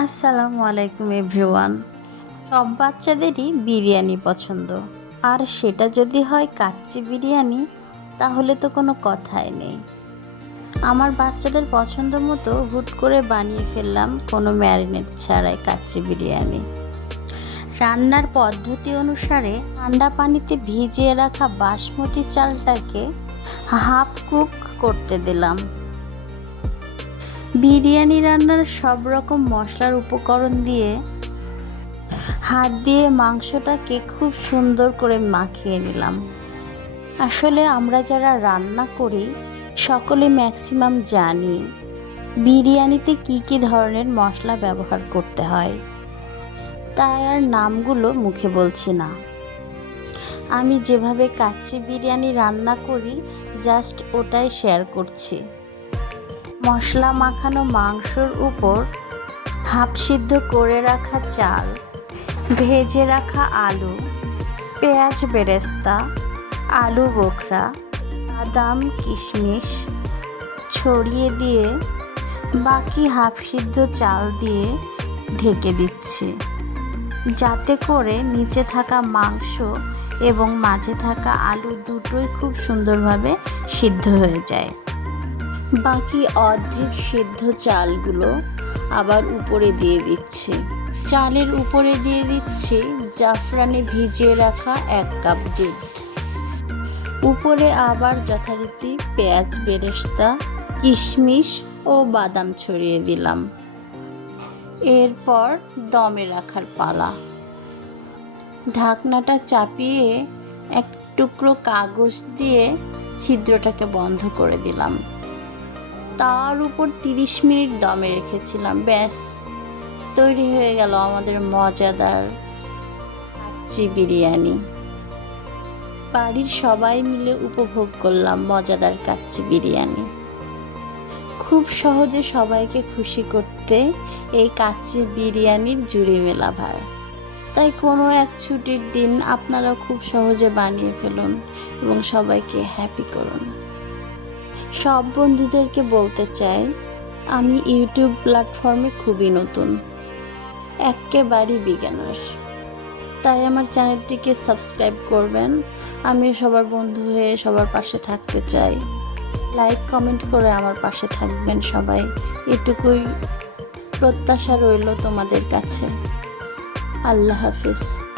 আসসালামু আলাইকুম এভরিওয়ান। সব বাচ্চাদেরই বিরিয়ানি পছন্দ। আর সেটা যদি হয় কাচ্চি বিরিয়ানি, তাহলে তো কোনো কথাই নেই। আমার বাচ্চাদের পছন্দ মতো হুট করে বানিয়ে ফেললাম কোনো ম্যারিনেট ছাড়াই কাচ্চি বিরিয়ানি। রান্নার পদ্ধতি অনুসারে ঠান্ডা পানিতে ভিজিয়ে রাখা বাসমতি চালটাকে হাফ কুক করতে দিলাম। বিরিয়ানি রান্নার সব রকম মশলার উপকরণ দিয়ে হাত দিয়ে মাংসটাকে খুব সুন্দর করে মাখিয়ে নিলাম। আসলে আমরা যারা রান্না করি, সকলে ম্যাক্সিমাম জানি বিরিয়ানিতে কি কি ধরনের মশলা ব্যবহার করতে হয়। তাই আর নামগুলো মুখে বলছি না। আমি যেভাবে কাচ্চি বিরিয়ানি রান্না করি, জাস্ট ওটাই শেয়ার করছি। মশলা মাখানো মাংসর উপর হাফ সিদ্ধ করে রাখা চাল, ভেজে রাখা আলু, পেঁয়াজ বেরেস্তা, আলু বোখরা, বাদাম কিশমিশ ছড়িয়ে দিয়ে বাকি হাফ সিদ্ধ চাল দিয়ে ঢেকে দিচ্ছি। যাতে করে নিচে থাকা মাংস এবং মাঝে থাকা আলু দুটোই খুব সুন্দরভাবে সিদ্ধ হয়ে যায়। বাকি অর্ধেক সিদ্ধ চালগুলো আবার উপরে দিয়ে দিচ্ছি। চালের উপরে দিয়ে দিচ্ছি জাফরানে ভিজিয়ে রাখা এক কাপ দুধ। উপরে আবার যথারীতি পেঁয়াজ, বেরেস্তা, কিশমিশ ও বাদাম ছড়িয়ে দিলাম। এরপর দমে রাখার পালা। ঢাকনাটা চাপিয়ে এক টুকরো কাগজ দিয়ে ছিদ্রটাকে বন্ধ করে দিলাম। তার উপর তিরিশ মিনিট দমে রেখেছিলাম, ব্যাস। তৈরি হয়ে গেল আমাদের মজাদার কাচ্চি বিরিয়ানি। বাড়ির সবাই মিলে উপভোগ করলাম মজাদার কাচ্চি বিরিয়ানি। খুব সহজে সবাইকে খুশি করতে এই কাচ্চি বিরিয়ানির জুড়ি মেলা ভার। তাই কোনো এক ছুটির দিন আপনারা খুব সহজে বানিয়ে ফেলুন এবং সবাইকে হ্যাপি করুন। সব বন্ধুদেরকে বলতে চাই, আমি ইউটিউব প্ল্যাটফর্মে খুবই নতুন। একেবারেই বিজ্ঞানার তাই আমার চ্যানেলটিকে সাবস্ক্রাইব করবেন। আমিও সবার বন্ধু হয়ে সবার পাশে থাকতে চাই। লাইক, কমেন্ট করে আমার পাশে থাকবেন সবাই। এটুকুই প্রত্যাশা রইল তোমাদের কাছে। আল্লাহ হাফিজ।